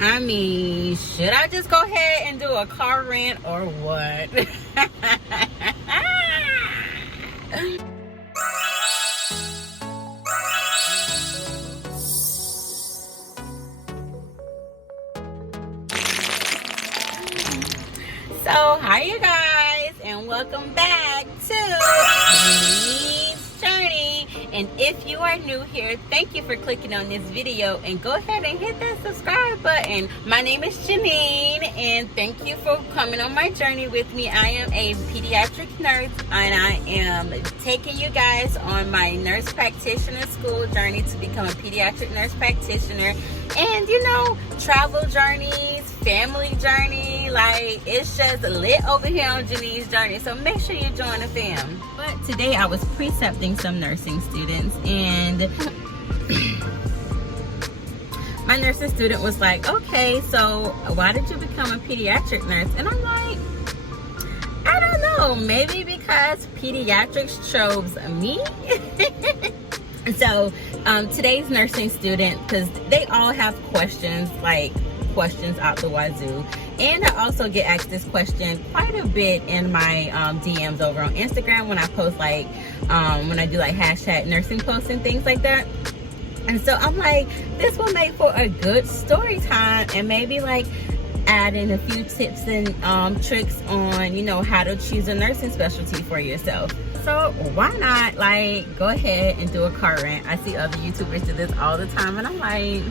I mean, should I just go ahead and do a car rant or what? So, hi you guys, and welcome back to Jenean's Journey. And if you are new here, thank you for clicking on this video, and go ahead and hit that subscribe button. My name is Jenean, and thank you for coming on my journey with me. I am a pediatric nurse, and I am taking you guys on my nurse practitioner school journey to become a pediatric nurse practitioner. And you know, travel journeys, family journey, like it's just lit over here on Jenean's Journey. So make sure you join the fam. But today I was precepting some nursing students, and my nursing student was like, okay, so why did you become a pediatric nurse? And I'm like, I don't know, maybe because pediatrics chose me. So today's nursing student, because they all have questions, like questions out the wazoo, and I also get asked this question quite a bit in my DMs over on Instagram when I post, like when I do like hashtag nursing posts and things like that. And so I'm like, this will make for a good story time, and maybe like add in a few tips and tricks on, you know, how to choose a nursing specialty for yourself. So why not like go ahead and do a car rant? I see other YouTubers do this all the time, and I'm like,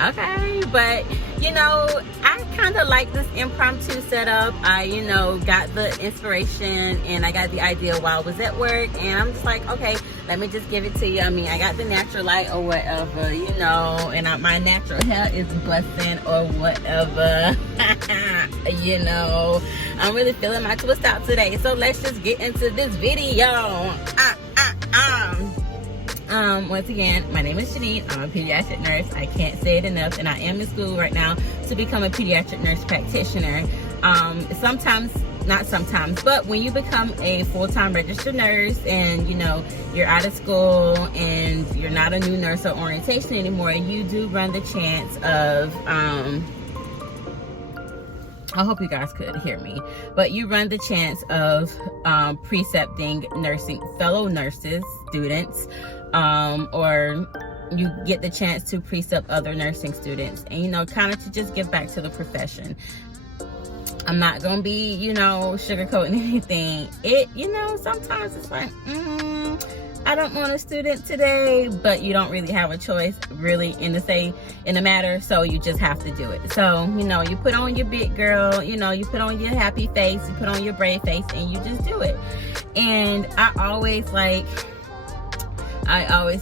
okay. But you know, I kind of like this impromptu setup. I, you know, got the inspiration and I got the idea while I was at work, and I'm just like, okay, let me just give it to you. I mean, I got the natural light or whatever, you know, and my natural hair is busting or whatever. You know, I'm really feeling my twist out today, so let's just get into this video. Once again, my name is Jenean. I'm a pediatric nurse. I can't say it enough, and I am in school right now to become a pediatric nurse practitioner. Not sometimes, but when you become a full-time registered nurse and, you know, you're out of school and you're not a new nurse or orientation anymore, you do run the chance of, I hope you guys could hear me, but you run the chance of precepting fellow nurses, students, or you get the chance to precept other nursing students, and, you know, kind of to just give back to the profession. I'm not gonna be, you know, sugarcoating anything. You know, sometimes it's like, I don't want a student today, but you don't really have a choice really in the matter, so you just have to do it. So, you know, you put on your big girl, you know, you put on your happy face, you put on your brave face, and you just do it. And I always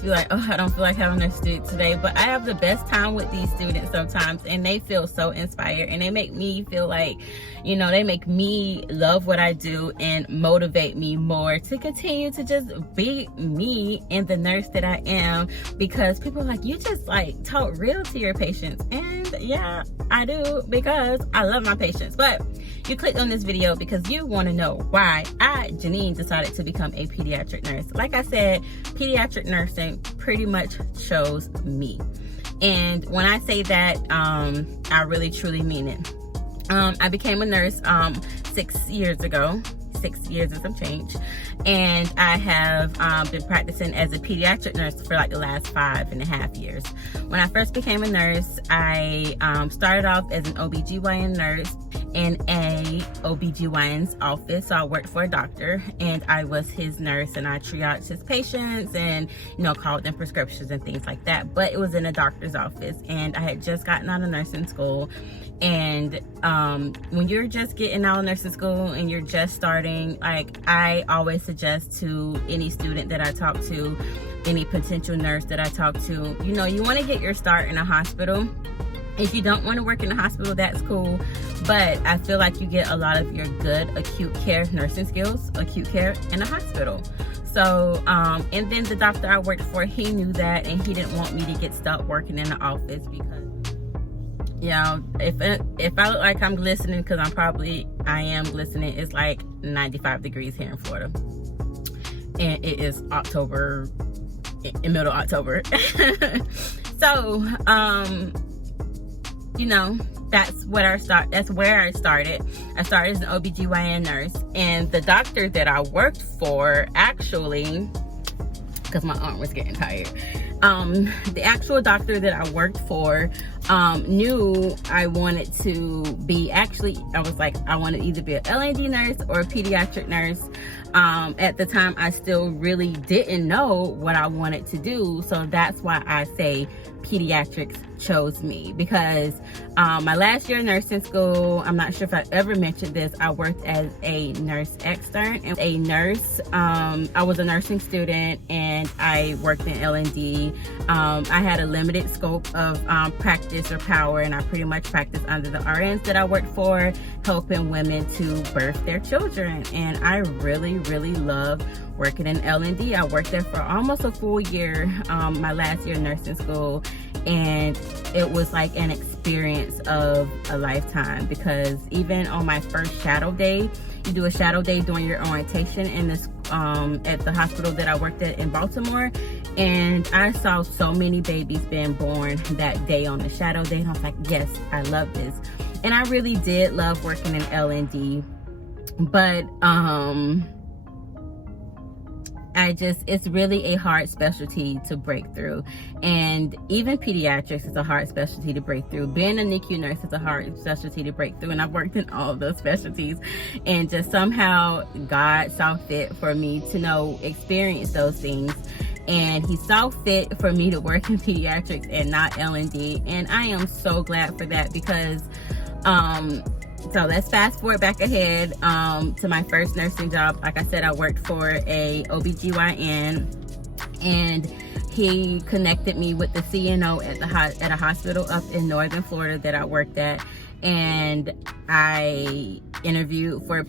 be like, oh, I don't feel like having a student today, but I have the best time with these students sometimes, and they feel so inspired, and they make me feel like, you know, they make me love what I do and motivate me more to continue to just be me and the nurse that I am, because people are like, you just like talk real to your patients. And yeah, I do, because I love my patients. But you clicked on this video because you want to know why Jenean, decided to become a pediatric nurse. Like I said, pediatric nursing pretty much chose me. And when I say that, I really truly mean it. I became a nurse 6 years ago. 6 years and some change, and I have been practicing as a pediatric nurse for like the last 5.5 years. When I first became a nurse, I started off as an OBGYN nurse in a OBGYN's office. So I worked for a doctor, and I was his nurse, and I triaged his patients and, you know, called them prescriptions and things like that. But it was in a doctor's office, and I had just gotten out of nursing school. And when you're just getting out of nursing school and you're just starting, like, I always suggest to any student that I talk to, any potential nurse that I talk to, you know, you want to get your start in a hospital. If you don't want to work in a hospital, that's cool, but I feel like you get a lot of your good acute care nursing skills, acute care, in a hospital. So, and then the doctor I worked for, he knew that, and he didn't want me to get stuck working in the office, because, you know, if I look like I'm glistening, because I am glistening, it's like 95 degrees here in Florida, and it is October, in middle October. So you know, that's where I started. I started as an OBGYN nurse, and the doctor that I worked for, actually, because my arm was getting tired, the actual doctor that I worked for knew I wanted to be, I was like, I wanted to either be an LND nurse or a pediatric nurse. At the time, I still really didn't know what I wanted to do, so that's why I say pediatrics chose me, because my last year of nursing school, I'm not sure if I ever mentioned this, I worked as a nurse extern and a nurse. I was a nursing student and I worked in L&D. I had a limited scope of practice or power, and I pretty much practiced under the RNs that I worked for, helping women to birth their children. And I really, really love working in L&D. I worked there for almost a full year, my last year of nursing school, and it was like an experience of a lifetime, because even on my first shadow day, you do a shadow day during your orientation in this at the hospital that I worked at in Baltimore, and I saw so many babies being born that day on the shadow day, and I was like, yes, I love this. And I really did love working in L&D, but it's really a hard specialty to break through. And even pediatrics is a hard specialty to break through. Being a NICU nurse is a hard specialty to break through. And I've worked in all of those specialties. And just somehow God saw fit for me to experience those things. And he saw fit for me to work in pediatrics and not L&D. And I am so glad for that, because so let's fast forward back ahead to my first nursing job. Like I said, I worked for a OBGYN, and he connected me with the CNO at a hospital up in northern Florida that I worked at. And I interviewed for a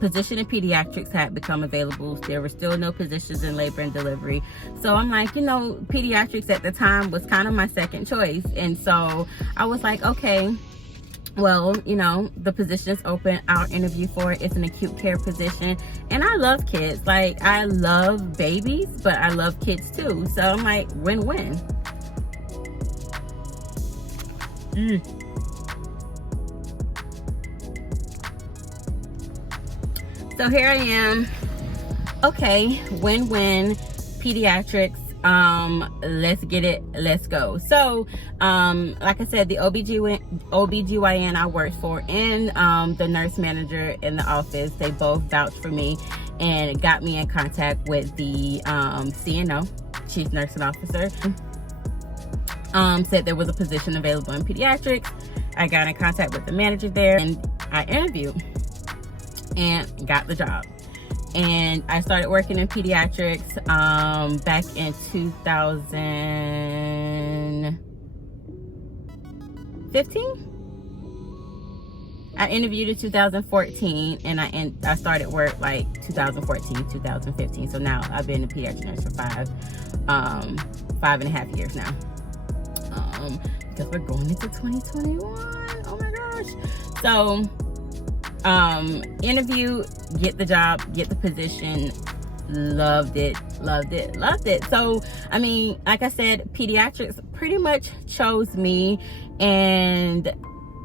position in pediatrics had become available. There were still no positions in labor and delivery. So I'm like, pediatrics at the time was kind of my second choice. And so I was like, okay, well, the position is open. I'll interview for it. It's an acute care position. And I love kids. Like, I love babies, but I love kids too. So I'm like, win-win. So here I am. Okay, win-win, pediatrics. Let's get it, let's go. So like I said, the OBGYN I worked for and the nurse manager in the office, they both vouched for me and got me in contact with the CNO, chief nursing officer. Said there was a position available in pediatrics. I got in contact with the manager there, and I interviewed and got the job. And I started working in pediatrics back in 2015. I interviewed in 2014, and I started work like 2014, 2015. So now I've been a pediatric nurse for 5.5 years now. Because we're going into 2021. Oh my gosh. So interview, get the job, get the position, loved it. So I mean, like I said, pediatrics pretty much chose me, and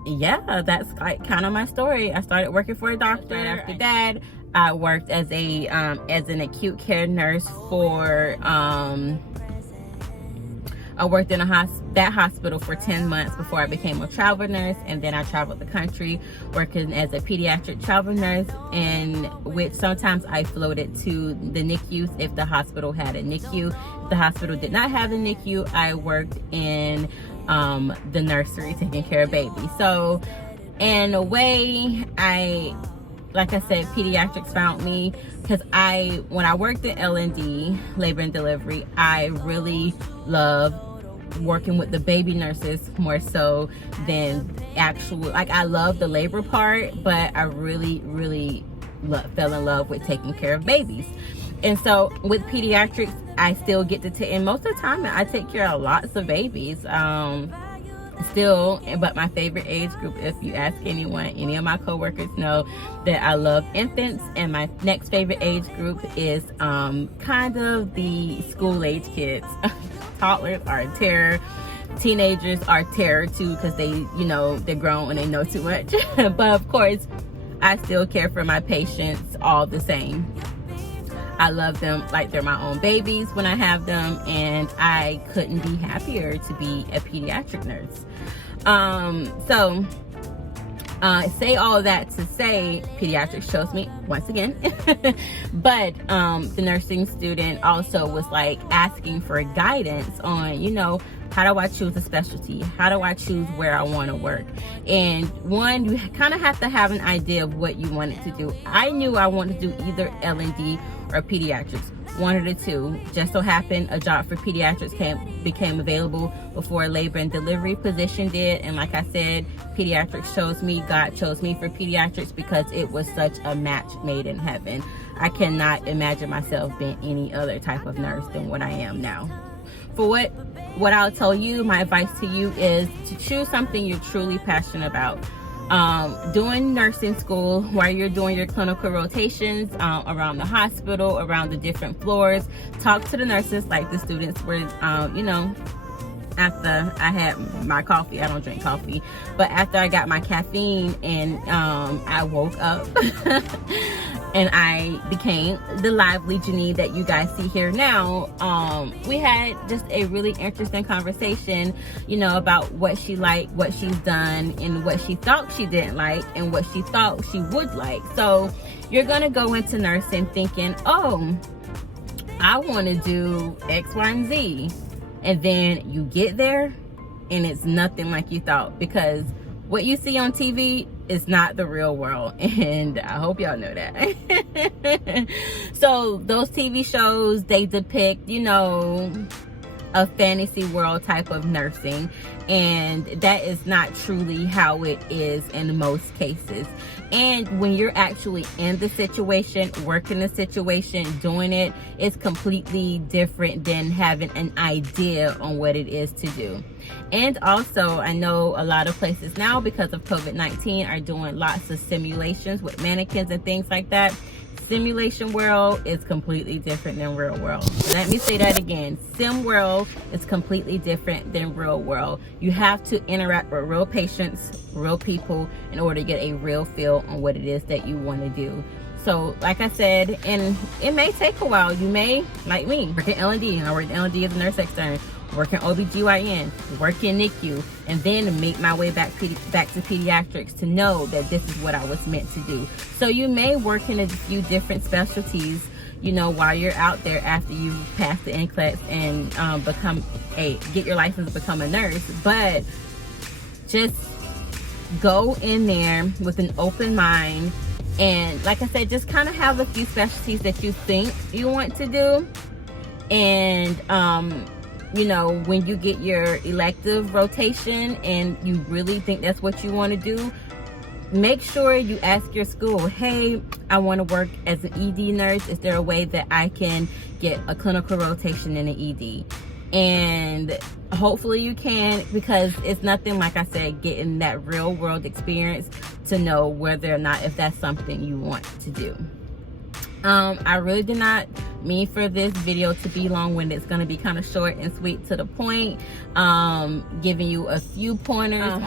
yeah, that's like kind of my story. I started working for a doctor. After that, I worked as an acute care nurse for I worked in that hospital for 10 months before I became a travel nurse, and then I traveled the country working as a pediatric travel nurse, in which sometimes I floated to the NICUs if the hospital had a NICU. If the hospital did not have a NICU, I worked in the nursery taking care of babies. So in a way, like I said, pediatrics found me, because when I worked in L&D, labor and delivery, I really love working with the baby nurses more so than I love the labor part, but I really, really fell in love with taking care of babies. And so with pediatrics, I still get to and most of the time I take care of lots of babies. But my favorite age group, if you ask anyone, any of my coworkers know that I love infants, and my next favorite age group is kind of the school age kids. Toddlers are a terror. Teenagers are terror too, because they, you know, they're grown and they know too much. But of course, I still care for my patients all the same. I love them like they're my own babies when I have them, and I couldn't be happier to be a pediatric nurse. Say all that to say, pediatrics chose me once again. But the nursing student also was like asking for guidance on, you know, how do I choose a specialty? How do I choose where I want to work? And one, you kind of have to have an idea of what you wanted to do. I knew I wanted to do either L&D or pediatrics, one of the two. Just so happened a job for pediatrics became available before a labor and delivery position did. And like I said, pediatrics chose me. God chose me for pediatrics because it was such a match made in heaven. I cannot imagine myself being any other type of nurse than what I am now. For what I'll tell you, my advice to you is to choose something you're truly passionate about. Doing nursing school while you're doing your clinical rotations around the hospital, around the different floors, talk to the nurses like the students were, you know, after I had my coffee. I don't drink coffee, but after I got my caffeine and I woke up and I became the lively Jenean that you guys see here now. We had just a really interesting conversation, you know, about what she liked, what she's done, and what she thought she didn't like, and what she thought she would like. So you're gonna go into nursing thinking, oh, I want to do X, Y, and Z. And then you get there and it's nothing like you thought, because what you see on TV is not the real world, and I hope y'all know that. So those TV shows, they depict, you know, a fantasy world type of nursing, and that is not truly how it is in most cases. And when you're actually in the situation, working the situation, doing it, it's completely different than having an idea on what it is to do. And also, I know a lot of places now, because of COVID-19, are doing lots of simulations with mannequins and things like that. Simulation world is completely different than real world. Let me say that again. Sim world is completely different than real world. You have to interact with real patients, real people, in order to get a real feel on what it is that you want to do. So like I said, and it may take a while. You may, like me, work in L&D. I worked in L&D as a nurse extern, work in OBGYN, work in NICU, and then make my way back to pediatrics to know that this is what I was meant to do. So you may work in a few different specialties, you know, while you're out there after you pass the NCLEX and get your license, become a nurse. But just go in there with an open mind. And like I said, just kind of have a few specialties that you think you want to do. And, you know, when you get your elective rotation and you really think that's what you want to do, make sure you ask your school, hey, I want to work as an ED nurse. Is there a way that I can get a clinical rotation in an ED? And hopefully you can, because it's nothing, like I said, getting that real world experience to know whether or not if that's something you want to do. I really did not mean for this video to be long-winded. It's going to be kind of short and sweet to the point, giving you a few pointers.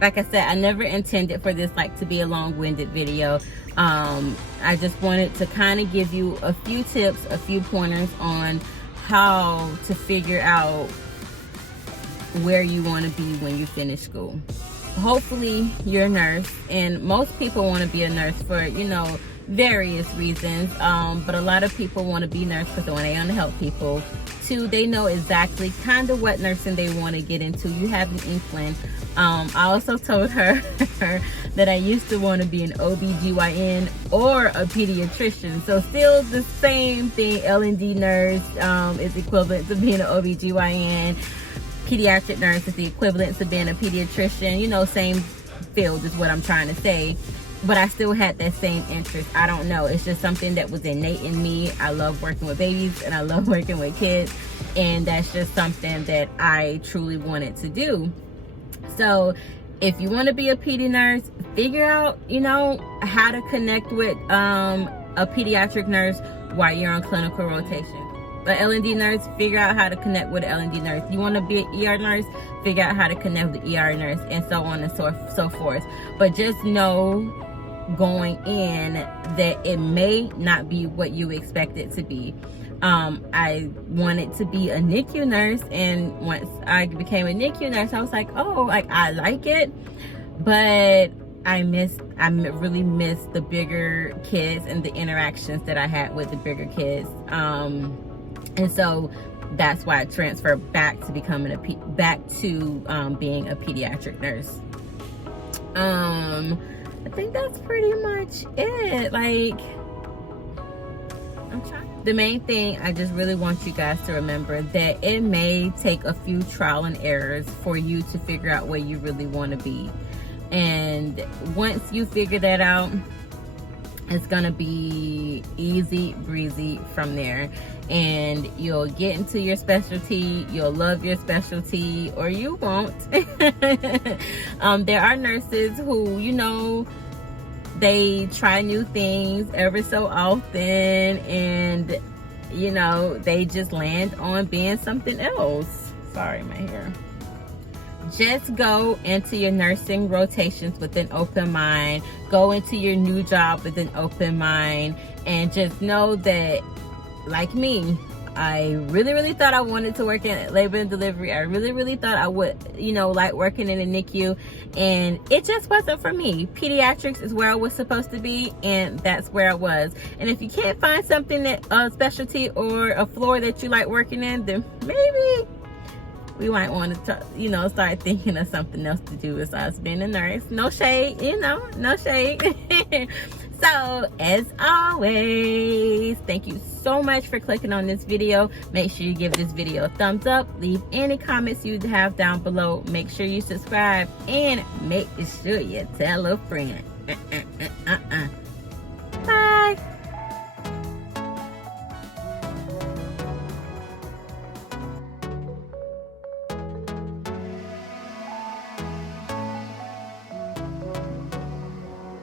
Like I said, I never intended for this to be a long-winded video. I just wanted to kind of give you a few tips, a few pointers on how to figure out where you want to be when you finish school. Hopefully you're a nurse, and most people want to be a nurse for, you know, various reasons, but a lot of people want to be nurse because they want to help people. Two, they know exactly kind of what nursing they want to get into. You have an inkling. I also told her that I used to want to be an OBGYN or a pediatrician. So still the same thing. L&D nurse is equivalent to being an OBGYN. Pediatric nurse is the equivalent to being a pediatrician. You know, same field is what I'm trying to say. But I still had that same interest. I don't know. It's just something that was innate in me. I love working with babies and I love working with kids. And that's just something that I truly wanted to do. So if you want to be a pedi nurse, figure out, you know, how to connect with a pediatric nurse while you're on clinical rotation. an L&D nurse, figure out how to connect with an L&D nurse. You want to be an ER nurse, figure out how to connect with the ER nurse, and so on and so forth. But just know going in that it may not be what you expect it to be. I wanted to be a NICU nurse, and once I became a NICU nurse, I was like, oh, like I like it, but I really missed the bigger kids and the interactions that I had with the bigger kids. And so that's why I transferred back to becoming being a pediatric nurse. I think that's pretty much it. Like, the main thing, I just really want you guys to remember that it may take a few trial and errors for you to figure out where you really want to be. And once you figure that out, it's gonna be easy breezy from there, and you'll get into your specialty, you'll love your specialty, or you won't. There are nurses who, you know, they try new things ever so often, and you know, they just land on being something else. Sorry, my hair. Just go into your nursing rotations with an open mind. Go into your new job with an open mind, and just know that, like me, I really thought I wanted to work in labor and delivery. I really thought I would, you know, like working in a NICU, and it just wasn't for me. Pediatrics is where I was supposed to be, and that's where I was. And if you can't find something that a specialty or a floor that you like working in, then maybe we might want to, you know, start thinking of something else to do besides being a nurse. No shade, you know, no shade. So, as always, thank you so much for clicking on this video. Make sure you give this video a thumbs up. Leave any comments you have down below. Make sure you subscribe, and make sure you tell a friend.